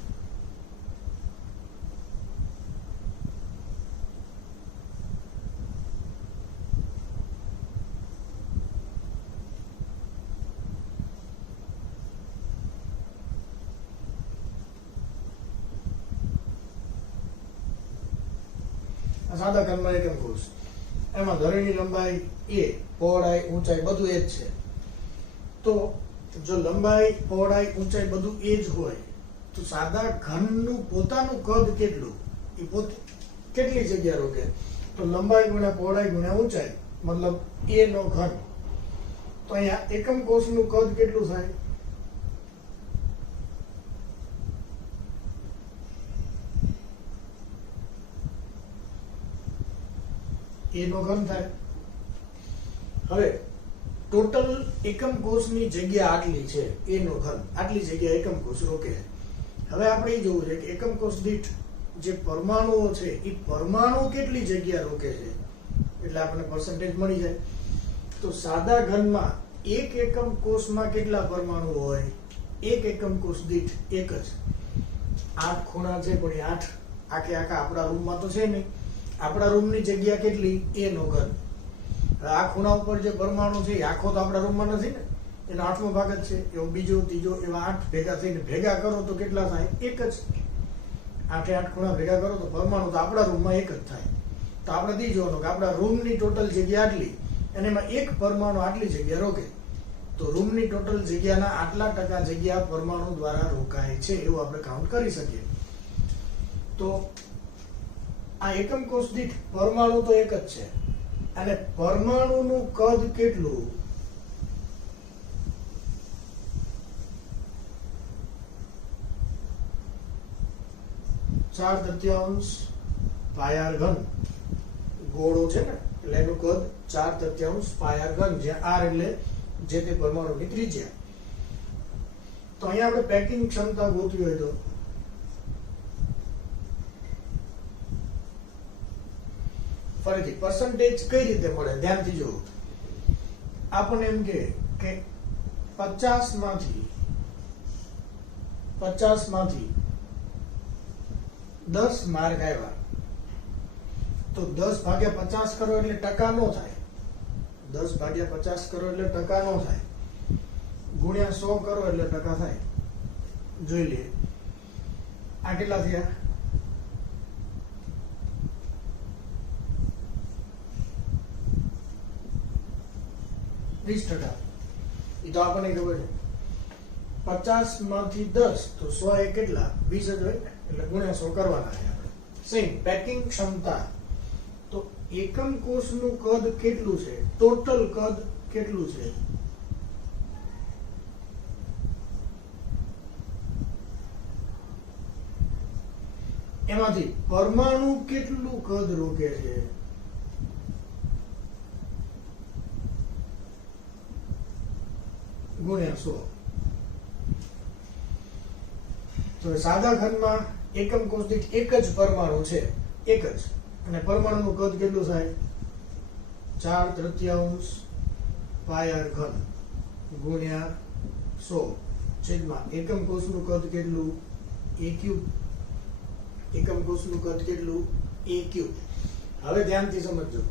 સાદા ઘનમાં એકમ કોષ, એમાં ધરીની લંબાઈ a, પહોળાઈ, ઊંચાઈ બધું એ જ છે. તો જો લંબાઈ, પહોળાઈ, ઊંચાઈ બધું એ જ હોય તો સાદા ઘનનું પોતાનું કદ કેટલું, એ પોતે કેટલી જગ્યા રોકે? તો લંબાઈ ગુણ્યા પહોળાઈ ગુણ્યા ઊંચાઈ મતલબ a નો ઘન. તો અહીંયા એકમ કોષનું કદ કેટલું થાય? a નો ઘન થાય. હવે ટોટલ એકમ કોષની જગ્યા આટલી છે, a નો ઘન, આટલી જગ્યા એકમ કોષ રોકે. હવે આપણે એ જોવું છે કે એકમ કોષ દીઠ જે પરમાણુઓ છે એ પરમાણુ કેટલી જગ્યા રોકે છે, એટલે આપણને પર્સન્ટેજ મળી જાય. તો સાદા ઘનમાં એક એકમ કોષમાં કેટલા પરમાણુ હોય? એક એકમ કોષ દીઠ એક જ. 8 ખૂણા છે પણ એ 8 આખે આખા આપણા રૂમમાં તો છે નહીં. આપણા રૂમની જગ્યા કેટલી? a નો ઘન. આ ખૂણા ઉપર જે પરમાણુ છે એ આખો તો આપણા રૂમમાં નથી ને, એનો 8મો ભાગ જ છે. એવો બીજો, ત્રીજો, એવા 8 ભેગા થઈને ભેગા કરો તો કેટલા થાય? એક જ. 8 8 ખૂણા ભેગા કરો તો પરમાણુ તો આપણા રૂમમાં એક જ થાય. તો આપણે દી જોવાનું કે આપણા રૂમની ટોટલ જગ્યા આટલી અને એમાં એક પરમાણુ આટલી જગ્યા રોકે. તો રૂમની ટોટલ જગ્યાના આટલા ટકા જગ્યા પરમાણુ દ્વારા રોકાય છે એવું આપણે કાઉન્ટ કરી શકીએ. તો આ એકમ કોષ દીઠ પરમાણુ તો એક જ છે અને પરમાણુનું કદ કેટલું? ચાર તૃતીયાંશ પાયાર ઘન. ગોળો છે ને એટલે એનું કદ 4/3 પાયાર ઘન, જ્યાં r એટલે જે તે પરમાણુની ત્રિજ્યા. તો અહીંયા આપણે પેકિંગ ક્ષમતા ગોતવી હોય તો ફરીથી પર્સન્ટેજ કઈ રીતે મળે ધ્યાનથી જુઓ. આપણને એમ કે 50 માંથી 10 માર્ક આવ્યા તો 10 ભાગ્યા 50 કરો એટલે ટકા નો થાય. 10 ભાગ્યા 50 કરો એટલે ટકા નો થાય. ગુણ્યા 100 કરો એટલે ટકા થાય. જોઈ લઈએ આ કેટલા થયા? 20%. એ તો આપણને ખબર છે. 50 માંથી 10 તો 100 એ કેટલા? 20 જ હોય ને, એટલે ગુણ્યા 100 કરવાના છે આપણે. સેમ પેકિંગ ક્ષમતા. તો એકમ કોષનું કદ કેટલું છે? ટોટલ કદ કેટલું છે? એમાંથી પરમાણુ કેટલું કદ રોકે છે? ગુણ્યા 100. તો સાદા ઘનમાં એકમ કોષ દીઠ એક જ પરમાણુ છે, એક જ, અને પરમાણુનું કદ કેટલું થાય? 4/3 પાયર ઘન ગુણ્યા 100 છેદમાં એકમ કોષનું કદ કેટલું? a3. એકમ કોષનું કદ કેટલું? a3. હવે ધ્યાનથી સમજજો.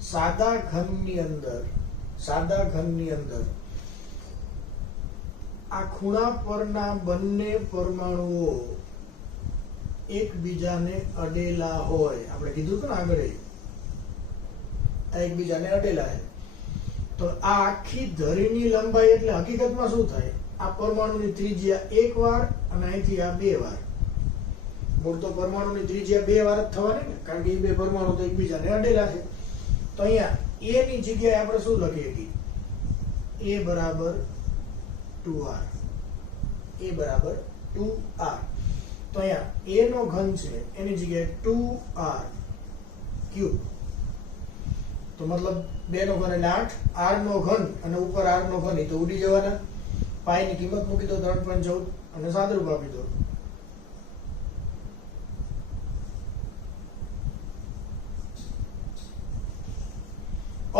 સાદા ઘનની અંદર આ ખૂણા પરના બંને પરમાણુઓ એકબીજાને અડેલા હોય. આપણે કીધું હતું ને આગળ, એકબીજાને અડેલા છે. તો આ આખી ધરીની લંબાઈ એટલે હકીકતમાં શું થાય? આ પરમાણુની ત્રિજ્યા એક વાર અને અહીંથી આ બે વાર. મૂળ તો પરમાણુની ત્રિજ્યા બે વાર જ થવાની ને, કારણ કે એ બે પરમાણુ તો એકબીજાને અડેલા છે. તો અહીંયા a ની જગ્યાએ આપણે શું લખીએ કે a બરાબર 2r. a બરાબર 2r. તો અહીંયા a નો ઘન છે એની જગ્યાએ 2r ક્યુબ. તો મતલબ 2 નો ઘન એટલે 8, r નો ઘન અને ઉપર r નો ઘન, એ તો ઉડી જવાના. પાઈ ની કિંમત મૂકી દો 3.14 અને સાદરૂપ આપી દો.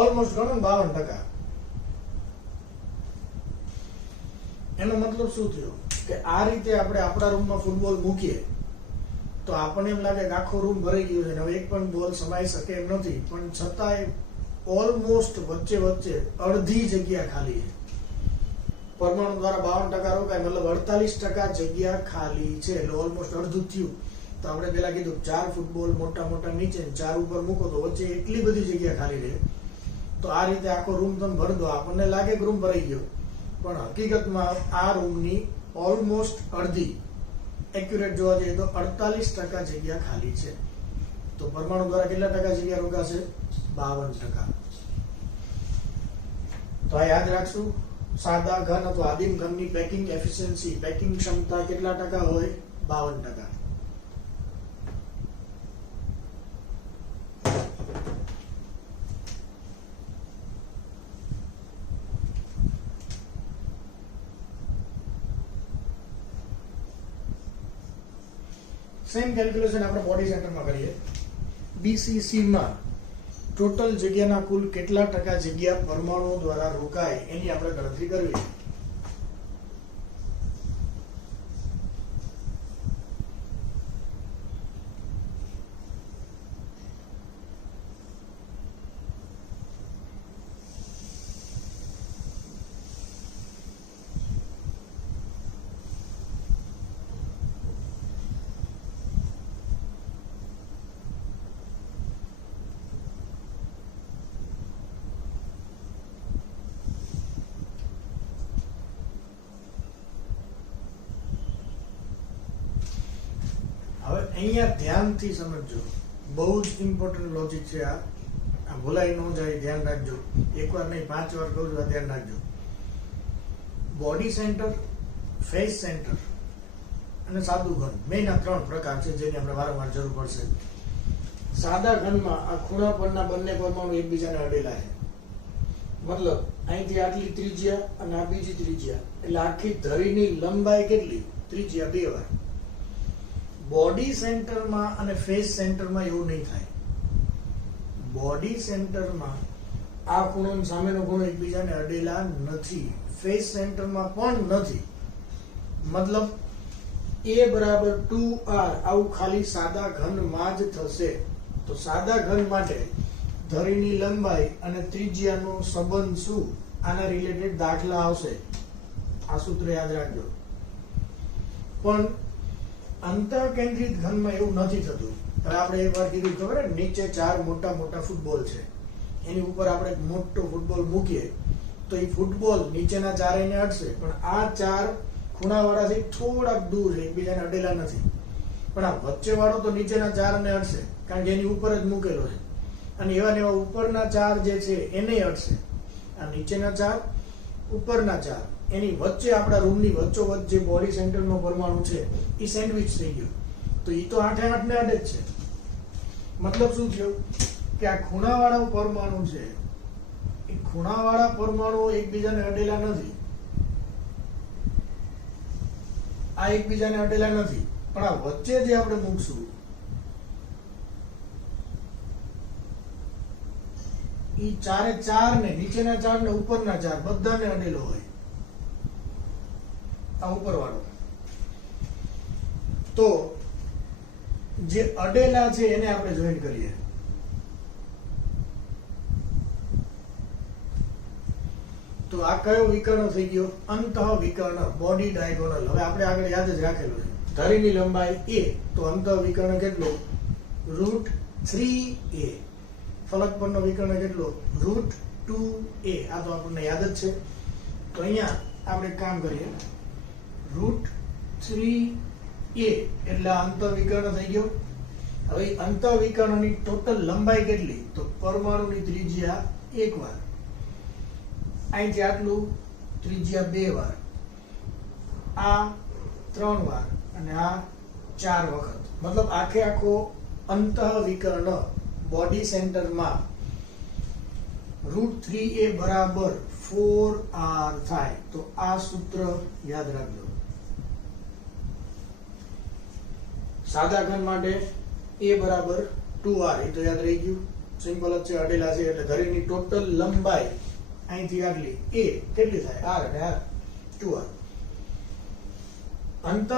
ઓલમોસ્ટ ગણો 52%. એનો મતલબ શું થયો કે આ રીતે આપણે આપણા રૂમમાં ફૂટબોલ મૂકીએ તો આપણને એમ લાગે કે આખો રૂમ ભરાઈ ગયો છે, હવે એક પણ બોલ સમાઈ શકે એમ નથી, પણ છતાંય ઓલમોસ્ટ વચ્ચે અડધી જગ્યા ખાલી છે. પરમાણુ દ્વારા 52% રોકાય, મતલબ 48% જગ્યા ખાલી છે, એટલે ઓલમોસ્ટ અડધું થયું. તો આપણે પેલા કીધું 4 ફૂટબોલ મોટા નીચે 4 ઉપર મૂકો તો વચ્ચે એટલી બધી જગ્યા ખાલી રહે. તો આ રીતે આખો રૂમ તમે ભર દો, આપણને લાગે કે રૂમ ભરાઈ ગયો, પણ હકીકતમાં આ રૂમની ઓલમોસ્ટ અડધી, એક્યુરેટ જોવા જઈએ તો 48% જગ્યા ખાલી છે. તો પરમાણુ દ્વારા કેટલા ટકા જગ્યા રોકાશે? 52%. તો આ યાદ રાખશું. સાદા ઘન અથવા આદિમ ઘનની પેકિંગ એફિશિયન્સી, પેકિંગ ક્ષમતા કેટલા ટકા હોય? 52%. સેમ કેલ્ક્યુલેશન આપણે બોડી સેન્ટરમાં કરીએ. BCC માં ટોટલ જગ્યાના કુલ કેટલા ટકા જગ્યા પરમાણુઓ દ્વારા રોકાય એની આપણે ગણતરી કરવી. હવે અહીંયા ધ્યાનથી સમજજો, બહુ જ ઇમ્પોર્ટન્ટ લોજિક છે આ ભૂલાઈ ન જાય, ધ્યાન રાખજો. એકવાર નહીં 5 વાર કહું છું, ધ્યાન રાખજો. બોડી સેન્ટર, ફેસ સેન્ટર અને સાદું ઘન, મેઇન આ 3 પ્રકાર છે જેની આપણે વારંવાર જરૂર પડશે. સાદા ઘનમાં આ ખૂણા પરના બંને પરમાણુ એકબીજાને અડેલા છે, મતલબ અહીંથી આટલી ત્રિજ્યા અને આ બીજી ત્રિજ્યા, એટલે આખી ધરીની લંબાઈ કેટલી? ત્રિજ્યા 2 વાર. બોડી સેન્ટરમાં અને ફેસ સેન્ટરમાં એવું નહીં થાય. બોડી સેન્ટરમાં આ ખૂણો અને સામેનો ખૂણો એકબીજાને અડેલા નથી. ફેસ સેન્ટરમાં પણ નથી. મતલબ a બરાબર 2r આવું ખાલી સાદા ઘનમાં જ થશે. તો સાદા ઘન માટે ધરીની લંબાઈ અને ત્રિજ્યાનો સંબંધ શું, આના રિલેટેડ દાખલા આવશે. આ સૂત્ર યાદ રાખજો. પણ અંતઃકેન્દ્રિત ઘનમાં એવું નથી થતું. હવે આપણે એક વાર કીધું ખબર, નીચે 4 મોટા મોટા ફૂટબોલ છે, એની ઉપર આપણે એક મોટો ફૂટબોલ મૂકીએ તો એ ફૂટબોલ નીચેના 4 એને અડશે, પણ આ 4 ખૂણાવાળાથી થોડાક દૂર છે, એકબીજાને અડેલા નથી. પણ આ વચ્ચેવાળો તો નીચેના 4 ને અડશે, કારણ કે એની ઉપર જ મૂકેલો છે. અને એવા ને એવા ઉપરના 4 જે છે એને અડશે. આ નીચેના 4, ઉપરના 4, એની વચ્ચે આપણા રૂમની વચ્ચોવચ્ચ જે બોડી સેન્ટરનો પરમાણુ છે એ સેન્ડવિચ થઈ ગયો. તો એ તો 8 ને અડે જ છે. મતલબ શું થયો કે આ ખૂણાવાળા પરમાણુ છે એ ખૂણાવાળા પરમાણુ એકબીજાને અડેલા નથી. આ એકબીજાને અડેલા નથી, પણ આ વચ્ચે જે આપણે મૂકશું ઈ 4 ને નીચેના 4 ને ઉપરના 4 બધાને અડેલો હોય. આ ઉપરવાળો તો જે અડેલા છે એને આપણે જોઈન કરીએ. તો આ કયો વિકર્ણ થઈ ગયો? અંતઃ વિકર્ણ, બોડી ડાયગોનલ. હવે આપણે આગળ યાદ જ રાખેલું છે. ધરીની લંબાઈ a, તો અંતઃ વિકર્ણ કેટલો? √3a. ફલક પરનો વિકર્ણ કેટલો? √2a. આ તો આપણને યાદ જ છે. તો અહીંયા આપણે કામ કરીએ. √3a એટલે અંતઃ વિકર્ણ થઈ ગયો. હવે અંતઃ વિકર્ણની ટોટલ લંબાઈ કેટલી? તો પરમાણુની ત્રિજ્યા 1 વાર, અહીંથી આટલું ત્રિજ્યા 2 વાર, આ 3 વાર અને આ 4 વખત. મતલબ આખે આખો અંતઃ વિકર્ણ બોડી સેન્ટરમાં √3a બરાબર 4r થાય. તો આ સૂત્ર યાદ રાખજો. સાદા ઘન માટે a બરાબર 2r, એ તો યાદ રહી ગયું, સિમ્પલ જ છે, અડેલા છે એટલે ધરીની ટોટલ લંબાઈ અહીંથી આટલી a કેટલી થાય? r અને r 2r. અંતઃ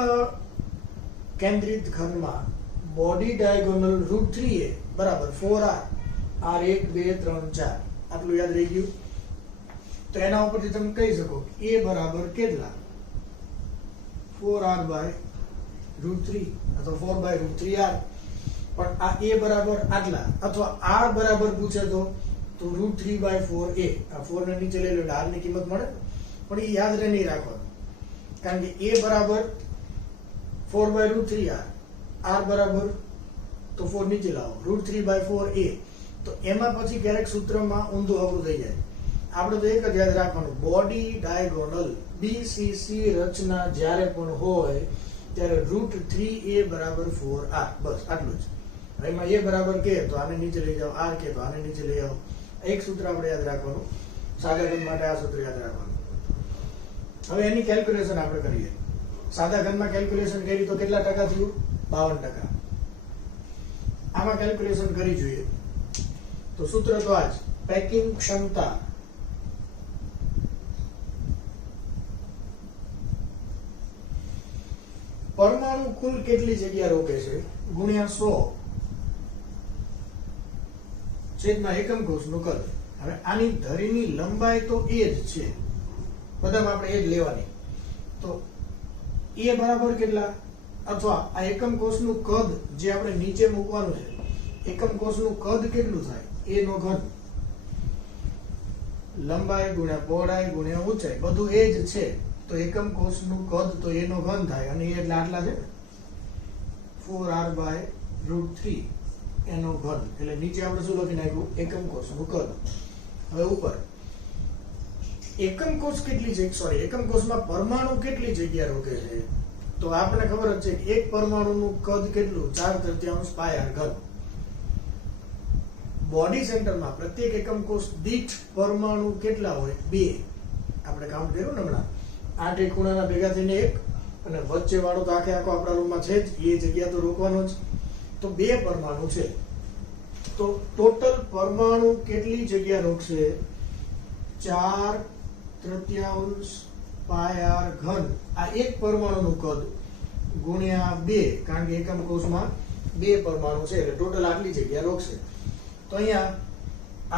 કેન્દ્રિત ઘનમાં બોડી ડાયગોનલ √3a બરાબર 4r, r1 2 3 4 આટલું યાદ રહી ગયું. તો એના ઉપરથી તમે કહી શકો a બરાબર કેટલા? 4r બાય √3 અથવા 4 બાય √3r. પણ આ a બરાબર આટલા અથવા r બરાબર પૂછે તો √3 બાય 4a. આ 4 ને નીચે લઈ લો એટલે r ની કિંમત મળે. પણ એ યાદ રહે નહીં રાખવાનું, કારણ કે a બરાબર 4 બાય √3r, r બરાબર તો 4 નીચે લાવો √3 બાય 4a. તો એમાં પછી ક્યારેક સૂત્રમાં ઊંધું અવરું થઈ જાય. આપણે તો એક જ યાદ રાખવાનું, બોડી ડાયગોનલ BCC રચના જ્યારે પણ હોય ત્યારે √3a બરાબર 4r. બસ આટલું જ. એમાં a બરાબર કે તો આને નીચે લઈ જાઓ, r કે તો આને નીચે લઈ આવો. એક સૂત્ર આપણે યાદ રાખવાનું. સાદા ઘન માટે આ સૂત્ર યાદ રાખવાનું. હવે એની કેલ્ક્યુલેશન આપણે કરીએ. સાદા ઘનમાં કેલ્ક્યુલેશન કરી તો કેટલા ટકા થયું? 52%. આમાં કેલ્ક્યુલેશન કરી જોઈએ તો સૂત્ર તો આ જ. પેકિંગ ક્ષમતા પરમાણુ કુલ કેટલી જગ્યા રોકે છે ગુણ્યા 100 છેદમાં એકમ કોષનું કદ. હવે આની ધરીની લંબાઈ તો એ જ છે, બધામાં આપણે એ જ લેવાની. તો એ બરાબર કેટલા? અથવા આ એકમ કોષનું કદ જે આપણે નીચે મૂકવાનું છે, એકમ કોષનું કદ કેટલું થાય? એ નો ઘન. લંબાઈ ગુણ્યા પહોળાઈ ગુણ્યા ઊંચાઈ બધું એ જ છે. તો એકમ કોષનું કદ તો એ નો ઘન થાય, અને એ એટલે આટલા છે 4r બાય √3 એનો ઘન. એટલે નીચે આપણે શું લખી નાખ્યું? એકમ કોષનું કદ. હવે ઉપર એકમ કોષ કેટલી છે, સોરી એકમ કોષમાં પરમાણુ કેટલી જગ્યા રોકે છે? તો આપણને ખબર જ છે કે એક પરમાણુનું કદ કેટલું? 4/3 πr ઘન. બોડી સેન્ટરમાં પ્રત્યેક એકમ કોષ દીઠ પરમાણુ કેટલા હોય? 2. આપણે કાઉન્ટ કર્યું ને હમણાં. 8 એક ખૂણાના ભેગા થઈને 1, અને વચ્ચે વાળો તો આખે આખો આપણા રૂમમાં છે જ, એ જગ્યા તો રોકવાનો જ. તો 2 પરમાણુ છે. તો ટોટલ પરમાણુ કેટલી જગ્યા રોકશે? 4 તૃતીયાંશ પાય આર ઘન આ એક પરમાણુનું કદ ગુણ્યા 2 કારણ કે એકમ કોષમાં 2 પરમાણુ છે એટલે ટોટલ આટલી જગ્યા રોકશે. તો અહીંયા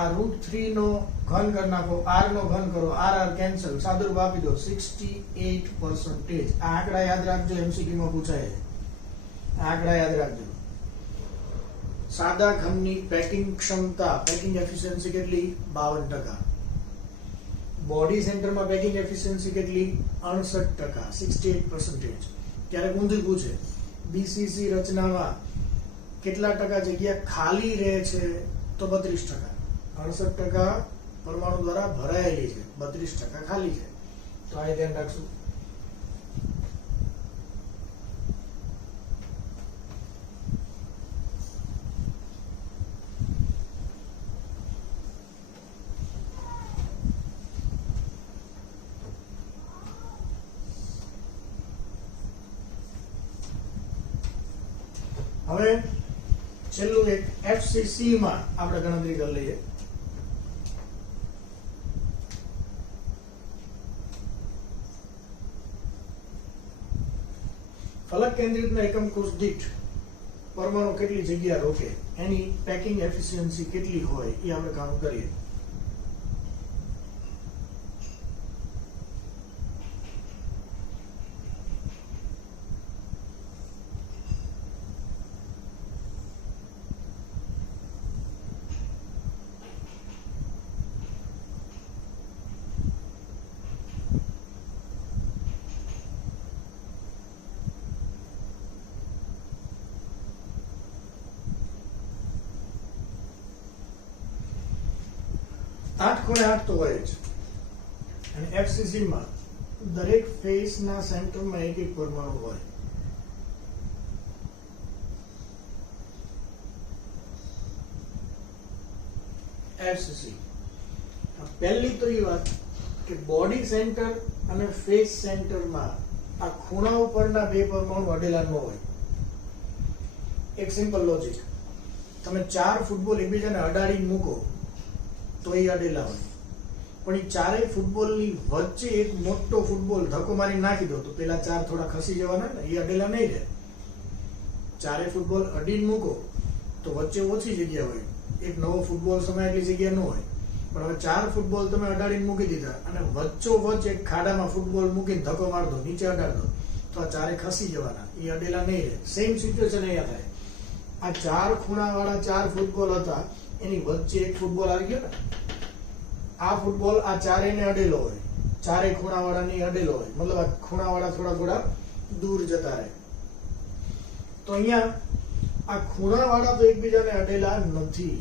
આ √3 નો ઘન કરી નાખો, r નો ઘન કરો, r કેન્સલ, સાદુરૂપ આપી દો 68%. આ આંકડા યાદ રાખજો, એમસીક્યુ માં પૂછાય છે. આ આંકડા યાદ રાખજો. સાદા ઘનની પેકિંગ ક્ષમતા, પેકિંગ એફિશિયન્સી કેટલી? 52%. બોડી સેન્ટરમાં પેકિંગ એફિશિયન્સી કેટલી? 68%, 68%. ક્યારેક ઊંધું પૂછે, બીસીસી રચનામાં કેટલા ટકા જગ્યા ખાલી રહે છે? તો 32%. 68% પરમાણુ દ્વારા ભરાયેલી છે, 32% ખાલી છે. તો આ ધ્યાન રાખશું. હવે છેલ્લું એક એફસીસી માં આપણે ગણતરી કરી લઈએ. ફલક કેન્દ્રિતના એકમ કોષ દીઠ પરમાણુ કેટલી જગ્યા રોકે, એની પેકિંગ એફિશિયન્સી કેટલી હોય એ આપણે કામ કરીએ. આઠ ખૂણે 8 તો હોય જ, અને એફસીસી માં દરેક ફેસ ના સેન્ટરમાં એક એક પરમાણુ હોય. એફસીસી પહેલી તો એ વાત કે બોડી સેન્ટર અને ફેસ સેન્ટરમાં આ ખૂણા ઉપરના બે પરમાણુ અડેલા ન હોય. એક સિમ્પલ લોજિક, તમે 4 ફૂટબોલ એકબીજાને અડાડીને મૂકો તો એ અડેલા હોય, પણ એ ચારેય ફૂટબોલની વચ્ચે એક મોટો ફૂટબોલ ધક્કો મારી નાખી દો તો પેલા 4 થોડા ખસી જવાના ને, એ અડેલા નહીં રહે. ચારે ફૂટબોલ અડીને મૂકો તો વચ્ચે ઓછી જગ્યા હોય, એક નવો ફૂટબોલ સમય એટલી જગ્યા ન હોય. પણ હવે 4 ફૂટબોલ તમે અડાડીને મૂકી દીધા અને વચ્ચોવચ્ચ એક ખાડામાં ફૂટબોલ મૂકીને ધક્કો માર દો, નીચે અડાડ દો તો આ ચારે ખસી જવાના, એ અડેલા નહીં રહે. સેમ સિચ્યુએશન અહીંયા થાય. આ 4 ખૂણાવાળા 4 ફૂટબોલ હતા, એની વચ્ચે એક ફૂટબોલ આવી ગયો ને, આ ફૂટબોલ આ ચારેયને અડેલો હોય, ચારેય ખૂણાવાળાને અડેલો હોય, મતલબ આ ખૂણાવાળા થોડા દૂર જતા રહે. તો અહીંયા આ ખૂણાવાળા તો એકબીજાને અડેલા નથી.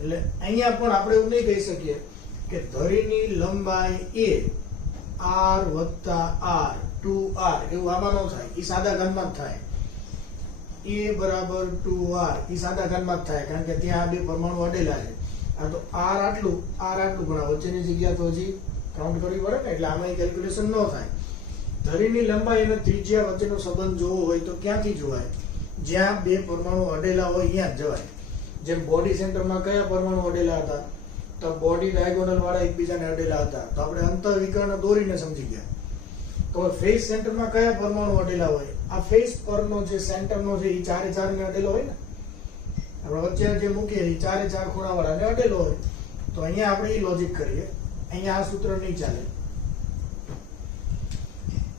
એટલે અહીંયા પણ આપણે એવું નહીં કહી શકીએ કે ધરીની લંબાઈ એ r વત્તા r 2r એવું આમાં ન થાય. એ સાદા ઘનમાં જ થાય. a બરાબર 2r એ સાદા ઘનમાં જ થાય, કારણ કે ત્યાં બે પરમાણુ અડેલા છે. આ તો r આટલું પણ આ વચ્ચેની જગ્યા તો હજી કાઉન્ટ કરવી પડે ને, એટલે આમાં કેલ્ક્યુલેશન ન થાય. ધરીની લંબાઈ અને ત્રિજ્યા વચ્ચેનો સંબંધ જોવો હોય તો ક્યાંથી જોવાય? જ્યાં બે પરમાણુ અડેલા હોય ત્યાં જ જવાય. જેમ બોડી સેન્ટરમાં કયા પરમાણુ અડેલા હતા? તો બોડી ડાયગોનલ વાળા એકબીજાને અડેલા હતા, તો આપણે અંતઃવિકર્ણ દોરીને સમજી ગયા. તો ફેસ સેન્ટરમાં કયા પરમાણુ અડેલા હોય? આ ફેસ પરનો જે સેન્ટરનો છે એ ચારે ચારને અડેલો હોય ને, આપણે વચ્ચે જે મૂકીએ એ ચારે ચાર ખૂણાવાળાને અડેલો હોય. તો અહીંયા આપણે એ લોજિક કરીએ, અહીંયા આ સૂત્ર નહીં ચાલે.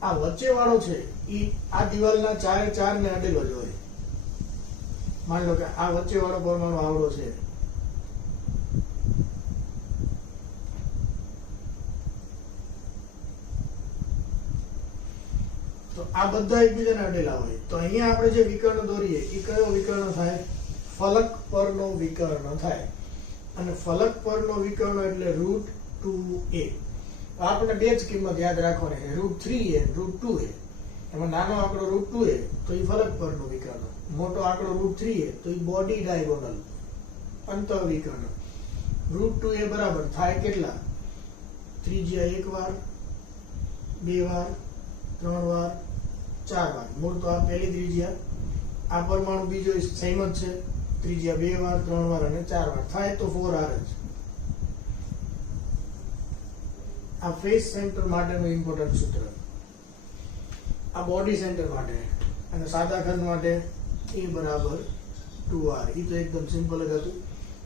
આ વચ્ચે વાળો છે એ આ દિવાલના ચારે ચારને અડેલો જ હોય. માની લો કે આ વચ્ચે વાળો પરમાણુ આવડો છે, તો આ બધા એકબીજાને અડેલા હોય. તો અહીંયા આપણે જે વિકર્ણ દોરીએ એ કયો વિકર્ણ થાય? ફલક પરનો વિકર્ણ થાય. અને ફલક પરનો વિકર્ણ એટલે √2a. આપણે બે જ કિંમત યાદ રાખવાની છે, √3a √2a. એમાં નાનો આંકડો √2a તો એ ફલક પરનો વિકર્ણ, મોટો આંકડો √3a તો એ બોડી ડાયગોનલ અંતઃવિકર્ણ. √2a બરાબર થાય કેટલા? ત્રિજ્યા 1 વાર, 2 વાર, 3 વાર, 4 વાર. મૂળ તો આ પહેલી ત્રિજ્યા, આ પરમાણુ બીજો સેમ જ છે, ત્રિજ્યા 2 વાર 3 વાર અને 4 વાર થાય તો 4r જ. આ ફેસ સેન્ટર માટેનું ઇમ્પોર્ટન્ટ સૂત્ર. આ બોડી સેન્ટર માટે અને સાદા ખંડ માટે a બરાબર 2r. એ તો એકદમ સિમ્પલ જ હતું.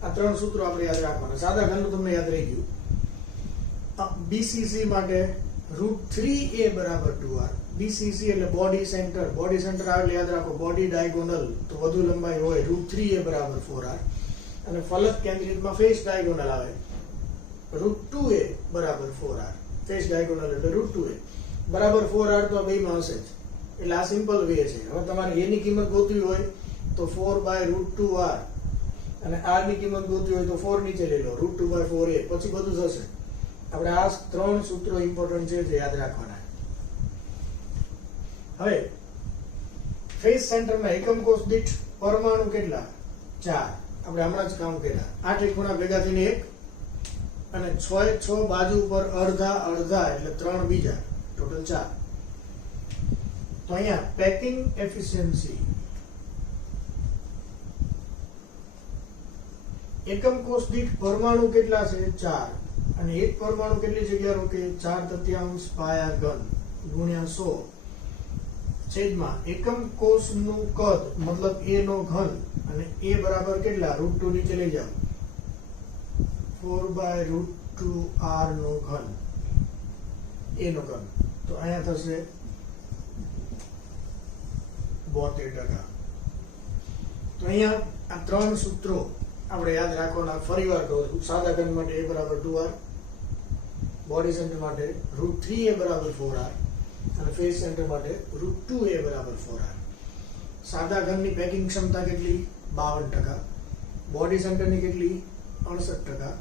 આ ત્રણ સૂત્રો આપણે યાદ રાખવાના. સાદા ખંડ તમને યાદ રહી ગયું. BCC માટે √3a બરાબર 2r. BCC એટલે બોડી સેન્ટર. બોડી સેન્ટર આવે એટલે યાદ રાખો બોડી ડાયગોનલ તો વધુ લંબાઈ હોય √3a બરાબર 4r. અને ફલક કેન્દ્રિતમાં ફેસ ડાયગોનલ આવે √2a બરાબર 4r. ફેસ ડાયગોનલ એટલે √2a બરાબર 4r તો આ બેમાં હશે જ. એટલે આ સિમ્પલ વે છે. હવે તમારે a ની કિંમત ગોતવી હોય તો 4/√2r અને r ની કિંમત ગોતવી હોય તો 4 નીચે લઈ લો √2/4a પછી બધું થશે. આપણે આ ત્રણ સૂત્રો ઇમ્પોર્ટન્ટ છે જે યાદ રાખવાના. હવે ફેસ સેન્ટરમાં એકમ કોષ દીઠ પરમાણુ કેટલા? 4. આપણે હમણાં જ કાઉન્ટ કર્યા. 8 ખૂણા ભેગા થઈને 1 અને 6 બાજુ ઉપર અડધા અડધા એટલે 3 બીજા ટોટલ 4. તો અહીંયા પેકિંગ એફિશિયન્સી એકમ કોષ દીઠ પરમાણુ કેટલા છે? 4. અને એક પરમાણુ કેટલી જગ્યા રોકે? 4/3 પાયા ઘન ગુણ્યા 100 છેદમાં એકમ કોષનું કદ મતલબ a નો ઘન અને a બરાબર કેટલા? √2 નીચે લઈ જાઓ 4/√2r નો ઘન a નો ઘન. તો અહીંયા થશે 72%. તો અહીંયા આ ત્રણ સૂત્રો આપણે યાદ રાખવાના. ફરીવાર કહું છું. સાદા ઘન માટે a બરાબર 2r, બોડી સેન્ટર માટે √3a બરાબર 4r અને ફેસ સેન્ટર માટે √2a બરાબર 4r. સાદા ઘનની પેકિંગ ક્ષમતા કેટલી? 52%. બોડી સેન્ટરની કેટલી? 68%.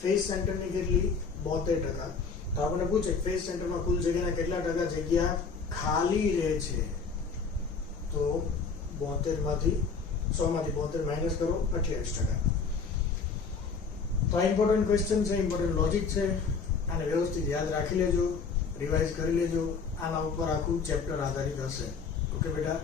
ફેસ સેન્ટરની કેટલી? 72%. તો આપણને પૂછે ફેસ સેન્ટરમાં કુલ જગ્યાના કેટલા ટકા જગ્યા ખાલી રહે છે? તો 72 માંથી 72 માઇનસ કરો 28%. તો આ ઇમ્પોર્ટન્ટ ક્વેશ્ચન છે, ઇમ્પોર્ટન્ટ લોજિક છે. આને વ્યવસ્થિત યાદ રાખી લેજો, રિવાઇઝ કરી લેજો. આના ઉપર આખું ચેપ્ટર આધારિત હશે. ઓકે બેટા.